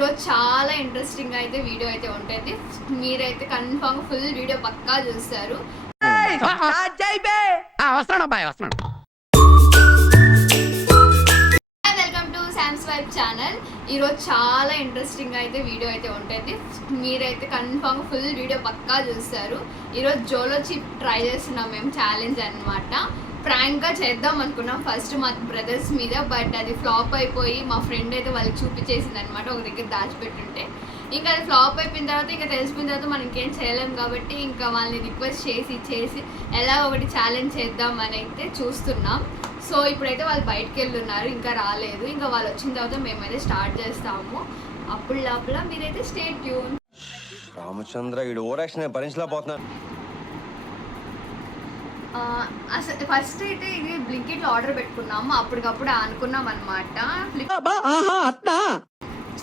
ఈరోజు చాలా ఇంట్రెస్టింగ్ అయితే వీడియో అయితే ఉంటుంది. మీరైతే కన్ఫర్మ్ ఫుల్ వీడియో పక్కా చూస్తారు. Welcome to Sam's vibe channel. ఈరోజు చాలా ఇంట్రెస్టింగ్ అయితే వీడియో అయితే ఉంటుంది. మీరైతే కన్ఫర్మ్ ఫుల్ వీడియో పక్కా చూస్తారు. ఈరోజు జోలో చిప్ ట్రై చేస్తున్నాం మేము, ఛాలెంజ్ అనమాట. ప్రాంక్గా చేద్దాం అనుకున్నాం ఫస్ట్ మా బ్రదర్స్ మీద, బట్ అది ఫ్లాప్ అయిపోయి మా ఫ్రెండ్ అయితే వాళ్ళకి చూపించేసింది అనమాట, ఒక దగ్గర దాచిపెట్టుంటే. ఇంకా అది ఫ్లాప్ అయిపోయిన తర్వాత ఇంకా తెలిసిపోయిన తర్వాత మనం ఇంకేం చేయలేం కాబట్టి ఇంకా వాళ్ళని రిక్వెస్ట్ చేసి ఎలా ఒకటి ఛాలెంజ్ చేద్దాం అని అయితే చూస్తున్నాం. సో ఇప్పుడైతే వాళ్ళు బయటకు వెళ్తున్నారు, ఇంకా రాలేదు. ఇంకా వాళ్ళు వచ్చిన తర్వాత మేమైతే స్టార్ట్ చేస్తాము. అప్పుడు లోపల మీరైతే స్టే ట్యూన్. రామచంద్ర వీడు ఓవరాక్షన్ భరించలేకపోతున్నాను. అసలు ఫస్ట్ అయితే ఇది బ్లింకిట్లో ఆర్డర్ పెట్టుకున్నాము, అప్పటికప్పుడు అనుకున్నాం అనమాట.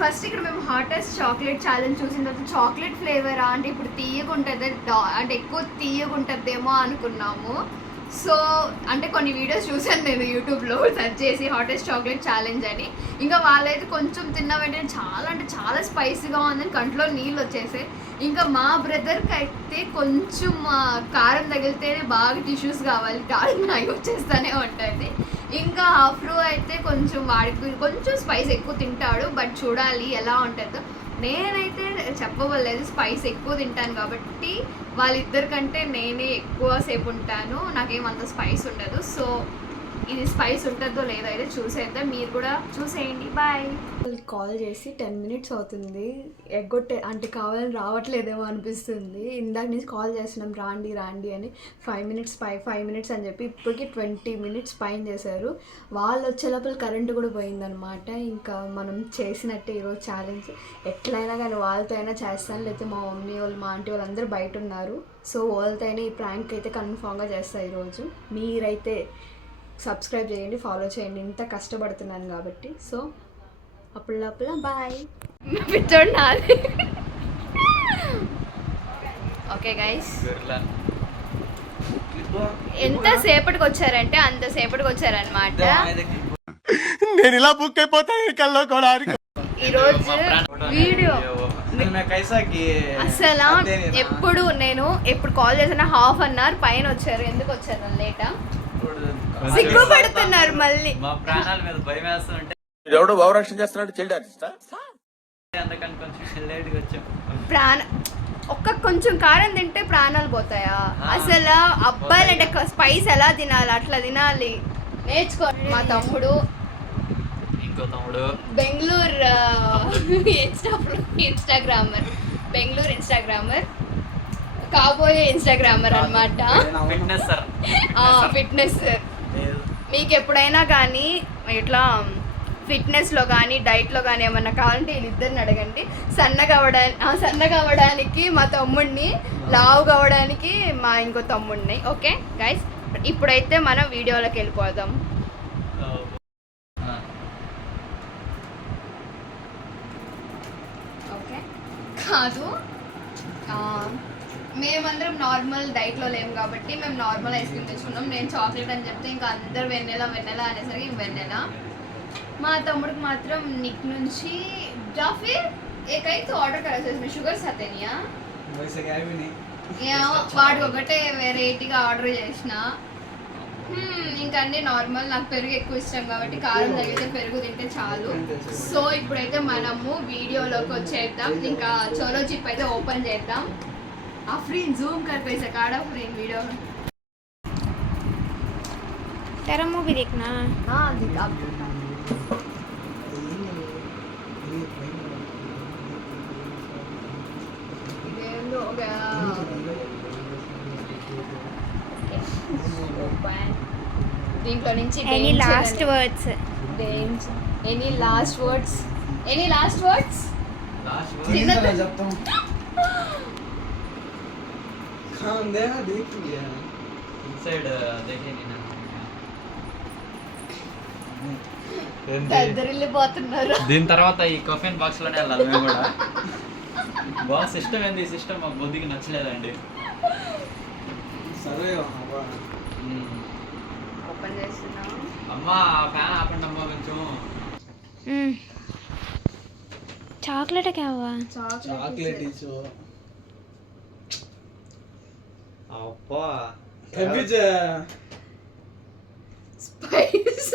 ఫస్ట్ ఇక్కడ మేము హాటెస్ట్ చాక్లెట్ ఛాలెంజ్ చూసిన తర్వాత చాక్లెట్ ఫ్లేవరా అంటే ఇప్పుడు తీయగుంటుంది అంటే ఎక్కువ తీయగుంటుందేమో అనుకున్నాము. సో అంటే కొన్ని వీడియోస్ చూసాను నేను యూట్యూబ్లో సెర్చ్ చేసి హాటెస్ట్ చాక్లెట్ ఛాలెంజ్ అని. ఇంకా వాళ్ళైతే కొంచెం తిన్న వెంటనే చాలా అంటే చాలా స్పైసీగా ఉందని కంట్లో నీళ్ళు వచ్చేసాయి. ఇంకా మా బ్రదర్కి అయితే కొంచెం కారం తగిలితేనే బాగా టిష్యూస్ కావాలి, కారం నాకు వచ్చేస్తూనే ఉంటుంది. ఇంకా ఆఫ్రో అయితే కొంచెం వాడికి కొంచెం స్పైస్ ఎక్కువ తింటాడు, బట్ చూడాలి ఎలా ఉంటుందో. నేనైతే చెప్పవలేదు, స్పైస్ ఎక్కువ తింటాను కాబట్టి వాళ్ళిద్దరికంటే నేనే ఎక్కువసేపు ఉంటాను, నాకేమంత స్పైస్ ఉండదు. సో ఇది స్పైస్ ఉంటుందో లేదో అయితే చూసేద్దాం, మీరు కూడా చూసేయండి. బాయ్. కాల్ చేసి 10 మినిట్స్ అవుతుంది, ఎగ్గొట్టే అంటే కావాలని రావట్లేదేమో అనిపిస్తుంది. ఇందాక నుంచి కాల్ చేస్తున్నాం రాండి అని. 5 మినిట్స్ అని చెప్పి ఇప్పటికి 20 మినిట్స్ పైన చేశారు. వాళ్ళు వచ్చే లోపల కరెంటు కూడా పోయిందనమాట. ఇంకా మనం చేసినట్టే ఈరోజు ఛాలెంజ్. ఎట్లయినా కానీ వాళ్ళతో అయినా చేస్తాను, లేకపోతే మా మమ్మీ వాళ్ళు మా ఆంటీ వాళ్ళు అందరూ బయట ఉన్నారు. సో వాళ్ళతో అయినా ఈ ప్రాంక్ అయితే కన్ఫామ్గా చేస్తాను ఈరోజు. మీరైతే సబ్స్క్రైబ్ చేయండి, ఫాలో చేయండి, ఇంత కష్టపడుతున్నాను కాబట్టి. సో అప్పుడు లోపల బాయ్. పిచ్చోడు నాది. ఓకే గైస్, ఎంతసేపటికి వచ్చారంటే అంతసేపటికి వచ్చారనమాట. నేను ఇలా బుక్ అయిపోతాను కల్లో కూడా. ఈరోజు వీడియో అసలు ఎప్పుడు కాల్ చేసిన హాఫ్ అన్ అవర్ పైన వచ్చారు. ఎందుకు వచ్చారు లేటా? సిగ్గుపడుతున్నారు మళ్ళీ. మా ప్రాణాల మీద భయం వేస్తుంటే ఎవడో భావరక్షణ చేస్తున్నాడు చైల్డ్ ఆర్టిస్ట్. అందుకని కొంచెం లేట్గా వచ్చాం. ఒక్క కొంచెం కారం తింటే ప్రాణాలు పోతాయా? అసలు అబ్బాయిలంటే స్పైస్ ఎలా తినాలి అట్లా తినాలి, నేర్చుకో. మా తమ్ముడు, ఇంకో తమ్ముడు బెంగళూరు ఇన్స్టాగ్రామర్, కాబోయే ఇన్స్టాగ్రామర్ అనమాట. ఫిట్నెస్ మీకు ఎప్పుడైనా కానీ ఇట్లా ఫిట్నెస్లో కానీ డైట్లో కానీ ఏమన్నా కావాలంటే వీళ్ళిద్దరిని అడగండి. సన్నగా అవ్వడానికి మా తమ్ముడిని, లావు కావడానికి మా ఇంకో తమ్ముడిని. ఓకే గైస్, ఇప్పుడైతే మనం వీడియోలోకి వెళ్ళిపోదాం. ఓకే కాదు, మేమందరం నార్మల్ డైట్లో లేము కాబట్టి మేము నార్మల్ ఐస్ క్రీమ్ తెచ్చుకున్నాం. నేను చాక్లెట్ అని చెప్తే ఇంకా అందరు వెన్నెల అనేసరికి వెన్నెల. మా తమ్ముడికి మాత్రం నిక్ నుంచి జాఫీర్ ఏకైతే ఆర్డర్ కరేసేసి షుగర్ సతేనియా వాడికి ఒకటే వెరైటీగా ఆర్డర్ చేసిన. ఇంకా అన్నీ నార్మల్. నాకు పెరుగు ఎక్కువ ఇష్టం కాబట్టి కారం తగిలితే పెరుగు తింటే చాలు. సో ఇప్పుడైతే మనము వీడియోలోకి వచ్చేద్దాం. ఇంకా చోలో చిప్ అయితే ఓపెన్ చేద్దాం. आफरीन जूम कर पैसा कार्ड आफरीन वीडियो में तेरा मूवी देखना। हाँ दिखा हो गया। దీంట్లో నుంచి any last words any last words చెప్తాం. దీని తర్వాత ఈ కఫెన్ బాక్స్ లోనే వెళ్ళాలి మేము కూడా. బాక్స్ సిస్టమ్ ఏంది, సిస్టమ్ మా బుద్ధికి నచ్చలేదండి. అమ్మా ఫ్యాన్ ఆపండి అమ్మా కొంచెం. చాక్లెట్ क्या हुआ చాక్లెట్ ఇచ్చు అబ్బా తగ్గించే స్పైస్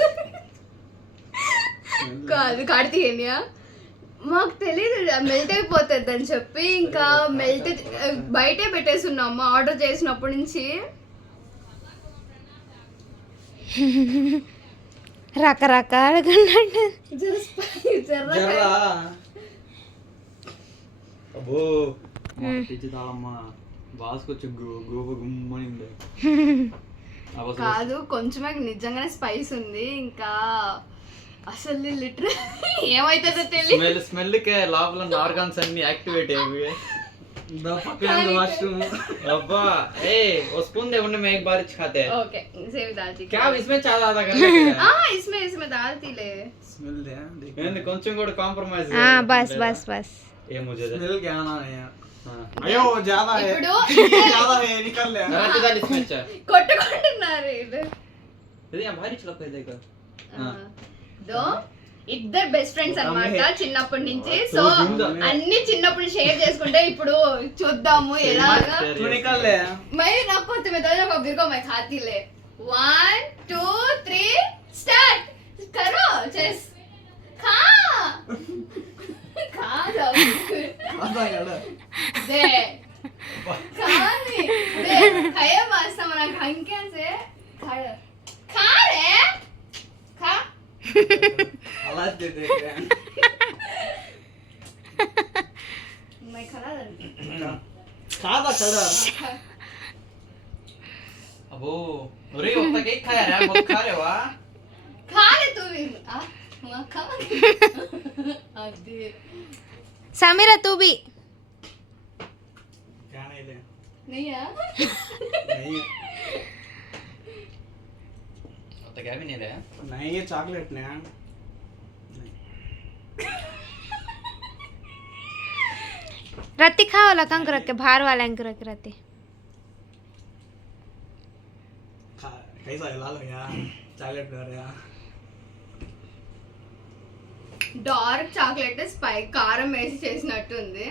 కాదు కార్తీకేనియా మాకు తెలియదు మెల్ట్ అయిపోతుంది అని చెప్పి ఇంకా మెల్ట్ బయటే పెట్టేస్తున్నాము ఆర్డర్ చేసినప్పటి నుంచి. రకరకాలుగా ఉన్నట్టు. జర్రా అబ్బో తెచ్చుతావమ్మా బాసుకొచ్చి గోబ గుమ్మనింది. కాదు కొంచెమే నిజంగానే స్పైస్ ఉంది. ఇంకా అసలు లిటరల్ ఏమైతుందో తెలియదు. స్మెల్ కే లోపల ఆర్గాన్స్ అన్ని యాక్టివేట్ అయ్యి పక్కన వాష్రూమ్ अब्बा ए वो स्पून दे उन्हें मैं एक बार खाते हैं ओके सेव डालती क्या इसमें ज्यादा आधा कर हाँ इसमें डालती ले स्मेल दे मैंने కొంచెం కూడా కాంప్రమైజ్ हाँ बस बस बस ये मुझे दे स्मेल क्या आना है यार हां अयो ज्यादा है ఇప్పుడు ज्यादा है निकल ले रख डाल इसमें अच्छा కొట్టుకుంటున్నారు ఇది. ఇది భారీ చిలక ఇదేగా దో ఇద్దరు బెస్ట్ ఫ్రెండ్స్ అన్నమాట చిన్నప్పటి నుంచి. సో అన్ని చిన్నప్పుడు షేర్ చేసుకుంటే ఇప్పుడు చూద్దాము ఎలాగా. तू निकल ले मैं आपको तुम्हें दो जगह बिरको मैं खाती ले 1 2 3 स्टार्ट करो चेस खा खा जाओ आधा कर दे खाने दे खाया मास्ता मना खंक्या से खा रे खा आवाज दे दे मैं खा रहा खादा चढ़ा अबो अरे उतना केक खाया रे बहुत खा रहे हो खा ले तू भी आ खा अदे समीरा तू भी क्या नहीं ले नहीं है नहीं तो क्या भी नहीं ले नहीं ये चॉकलेट ने रत्ती खा वाला कंक रख के बाहर वाला अंक रख रत्ती कैसा है लाल यार चॉकलेट कर यार డార్క్ చాక్లెట్ స్పై కారం వేసి చేసినట్టు ఉంది.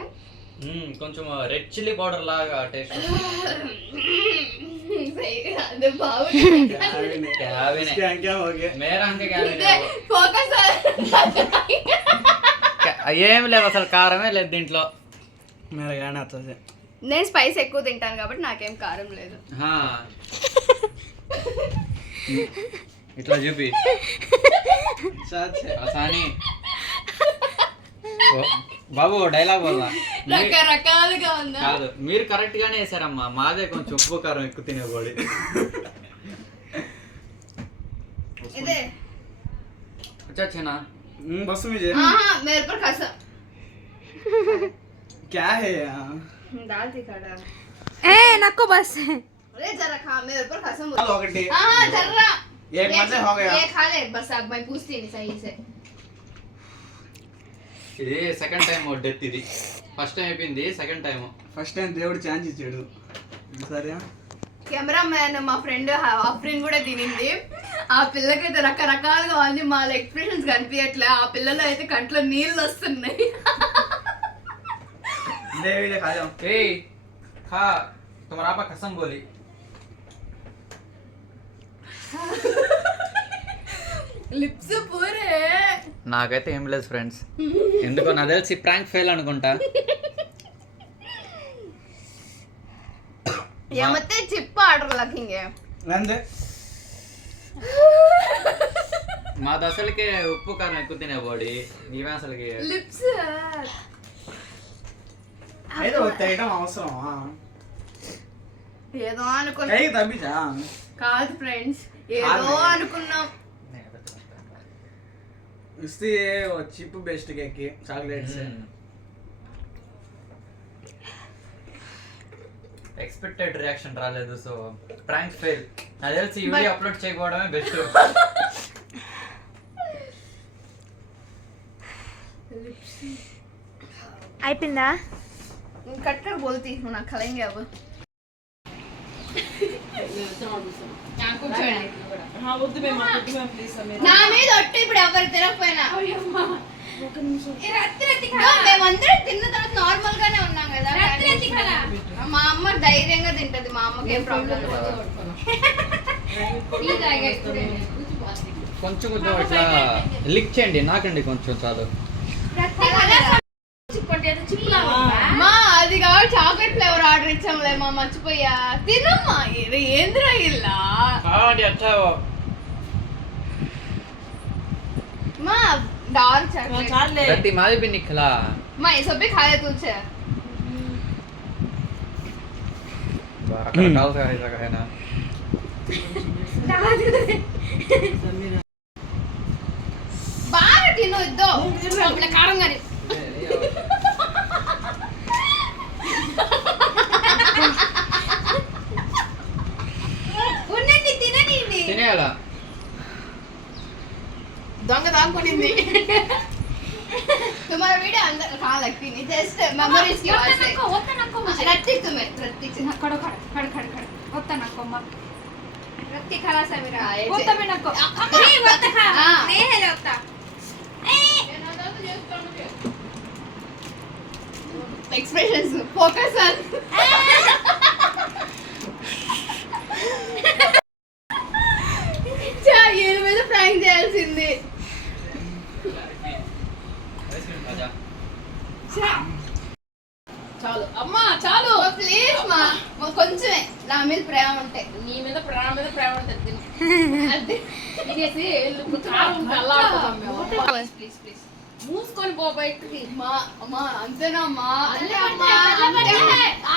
కొంచెం రెడ్ చిల్లీ పౌడర్ లాగా టేస్ట్ అది బాగుంది. क्या भी नहीं क्या क्या हो गया मेरा अंके क्या भी नहीं ఫోకస్ ఏం లేదు అసలు కారమే లేదు దీంట్లో. मेरा गाना आता है నేను స్పైస్ ఎక్కువ తింటాను కాబట్టి నాకేం కారం లేదు. ఇట్లా చూపి सच है ఆసాని బాబు డైలాగ్ వల్ల రకరకాలుగా ఉందా? కాదు మీరు కరెక్ట్ గానే వేసారమ్మా, మాదే కొంచెం ఉప్పు కారం ఎక్కువ తినేవాడి. ఇదే వచ్చానా बस मुझे मेरे पर खसा क्या है यार दाल दिखाड़ा ए नको बस अरे जरा खा मेरे पर खसम चलो ఒకటి हाँ जरा एक मजे हो गया ये खा ले बस अब मैं पूछती नहीं सही से. ఇది సెకండ్ టైం డెత్, ఇది ఫస్ట్ టైం అయిపోయింది, సెకండ్ టైం. ఫస్ట్ టైం దేవుడు ఛాన్స్ ఇచ్చాడు సరే. కెమెరా మ్యాన్ మా ఫ్రెండ్ ఆఫ్రిన్ కూడా తినింది. ఆ పిల్లకైతే రకరకాలుగా ఉంది, మా ఎక్స్ప్రెషన్స్ కనిపించట్లే. ఆ పిల్లలో అయితే కంట్లో నీళ్ళు వస్తున్నాయి. దేవిలే ఖాయం ఏ ఖా తుమ్హారా పా కసం బోలి. లిప్స్ పూరే నాకైతే ఏం లేదు ఫ్రెండ్స్, ఎందుకో నాకు తెలిసి ప్రాంక్ ఫెయిల్ అనుకుంటా. ఏమైతే చిప్ ఆర్డర్ లకింగే అంతే మాది అసలుకే ఉప్పు కారం ఎక్కువ తినే బాడీ, ఇవే అసలుకి లిప్స్ అయితే ఒక ఐటమ్ అవసరమా ఏదో అనుకున్నా. కైకి తప్పించా కాదు ఫ్రెండ్స్ ఏదో అనుకున్నాం. ఇస్తే chip best cake chocolates expected reaction రాలేదు, సో ప్రాంక్ ఫెయిల్. నాకు తెలిసి ఈ వీడియో అప్లోడ్ చేయకపోవడమే బెస్ట్. అయిపోయిందా? कट कर बोलती हूँ ना खलेंगे अब. నా మీద ఒట్టి ఇప్పుడు ఎవరు తినకపోయినా మేమందరం తిన్న తర్వాత నార్మల్ గానే ఉన్నాం కదా. మా అమ్మ ధైర్యంగా తింటది, మా అమ్మకి ఏం ప్రాబ్లం లేదు. కొంచెం కొంచెం ఇట్లా లిక్ చేయండి, నాకండి కొంచెం చాలు. మా అది కావాలి చాక్లెట్ ఫ్లేవర్ ఆర్డర్ ఇచ్చాంలే మా, మర్చిపోయా. తినమ్మా, ఇది ఏంద్రా ఇలా మా डार्क चॉकलेट रत्ती मावी भी निकला। मैं ये सब भी खाया तुझसे डाल से ऐसा है ना बाहर तीनों इधर अपने कारण करे उन्हें नहीं तीना नहीं तीने वाला दंग दाग को नहीं तुम्हारा वीडियो अंदर कहाँ लगती नहीं जस्ट मेमोरीज की वास्ते रत्ती तुम्हें रत्ती खड़ो खड़ खड़ खड़ खड़ होता ना कोमा रत्ती खड़ा सा मेरा होता भी ना को नहीं होता खा नहीं है होता एक्सप्रेशंस फोकस ऑन चा ये में तो प्रैंक చేయాల్సింది చాలు అమ్మా చాలు ప్లీజ్ మా కొంచెమే నా మీద ప్రేమ ఉంటే నీ మీద ప్రేమ ఉంటుంది తినేసి ప్లీజ్ ప్లీజ్ మూసుకొని పో బయటికి మా అమ్మా అంతేనా అమ్మా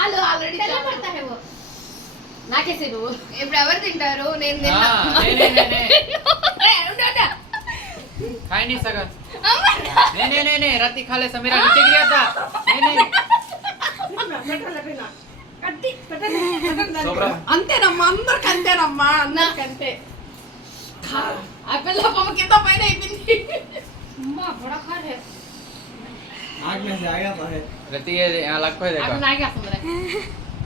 ఆల్రెడీ నాకేసి నువ్వు ఇప్పుడు ఎవరు తింటారు నేను खाई नहीं सका नहीं नहीं नहीं रत्ती खा ले समीरा नीचे गिरा था नहीं नहीं అంతేనమ్మా అందరికి అంతేనమ్మా అందరికి అంతే ఆ పిల్ల పాప కింద పైన అయిపోయింది అమ్మా బడా ఖారే आग में से आ गया था है रत्ती ये यहाँ लग कोई देखो అది నాగేస్తుంది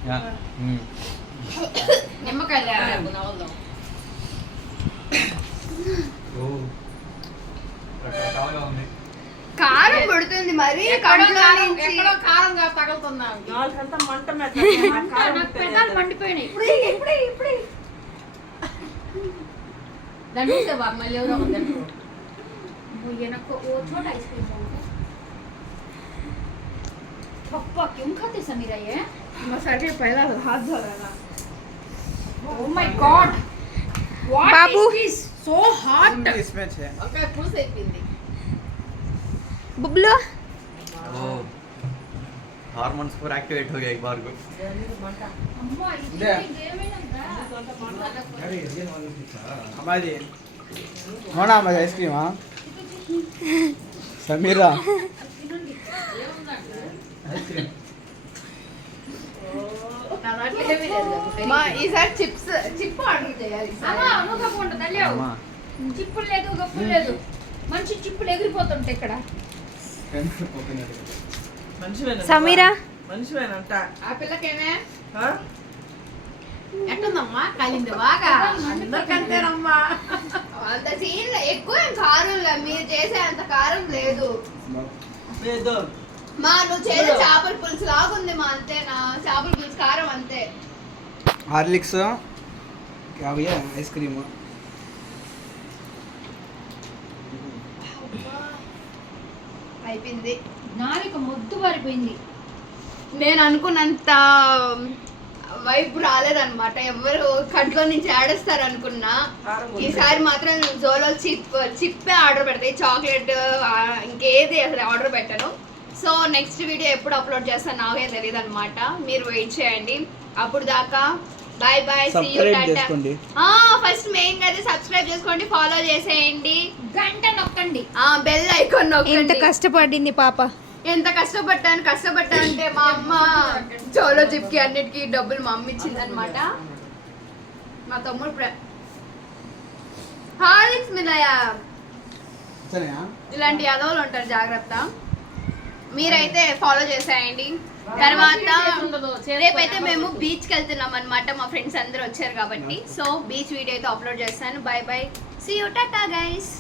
हाँ నిమ్మకాయ లేవు నా వల్ల ओ रखा ఉంది కారం పడుతుంది మరి కంట్లో నుంచి ఎక్కడో కారంగా తగులుతున్నా నాలుగంతా మంట మీద నాకు పెదాలు మండిపోయినాయి ఇప్పుడు దండు సేవా మళ్ళీ ఎవరో ఒక దండు ये ना को वो छोटा आइसक्रीम है पप्पा क्यों खाते समीरा ये मसाले पहला हाथ धो लेना oh my God what Babu. Is this so hot इसमें छे ఒక పూస అయిపోయింది बुबलू ओ हार्मोन्स पूरा एक्टिवेट हो गया एक बार को अम्मा दे। ये गेम है ना अरे ये वाला था हमारी होना हमारी आइसक्रीम हां समीरा आइसक्रीम మా ఈసారి చిప్ ఆర్డర్ చేయాలి అమ్మా నువ్వు కప్పుకుంటా తల్లేవు అమ్మా చిప్పులు లేదు గప్పులు లేదు మంచి చిప్పులు ఎగిరిపోతుంటాయి ఇక్కడ సమీరా మనిషివేనంట ఆ పిల్లకేమే ఎట్టుందమ్మా కాలింది బాగా అందరికంతేనమ్మా అంత సీన్ ఎక్కువ ఏం కారం లేదు మీరు చేసే అంత కారం లేదు లేదు మా నువ్వు చేసే చేపల పులుసు లాగుంది మా అంతేనా చేపల పులుసు కారం అంతే हार्लिक्स क्या भैया आइसक्रीम అయిపోయింది నాలుక మొద్దు పారిపోయింది నేను అనుకున్నంత వైపు రాలేదన్నమాట ఎవరు కంట్లో నుంచి ఆడేస్తారు అనుకున్నా ఈసారి మాత్రం జోలో చిప్పే ఆర్డర్ పెడతాయి చాక్లెట్ ఇంకేది అసలు ఆర్డర్ పెట్టను సో నెక్స్ట్ వీడియో ఎప్పుడు అప్లోడ్ చేస్తాను నాకే తెలియదు అనమాట మీరు వెయిట్ చేయండి అప్పుడు దాకా bye bye see you subscribe tata చేసుకోండి ఫస్ట్ మెయిన్ గా అయితే సబ్స్క్రైబ్ చేసుకోండి ఫాలో చేసేయండి గంట నొక్కండి బెల్ ఐకాన్ ఎంత నొక్కండి కష్టపడింది పాప ఎంత కష్టపడ్డా అంటే మా అమ్మ చోలో చిప్కి అన్నిటికీ డబ్బులు మా అమ్మ ఇచ్చింది అనమాట మా తమ్ముడు హార్లిక్స్ మిలయ సరే ఇలాంటి యాదవులు ఉంటారు జాగ్రత్త మీరైతే ఫాలో చేసేయండి తర్వాత రేపైతే మేము బీచ్కి వెళ్తున్నాం అనమాట మా ఫ్రెండ్స్ అందరూ వచ్చారు కాబట్టి సో బీచ్ వీడియో అయితే అప్లోడ్ చేస్తాను bye bye see you tata guys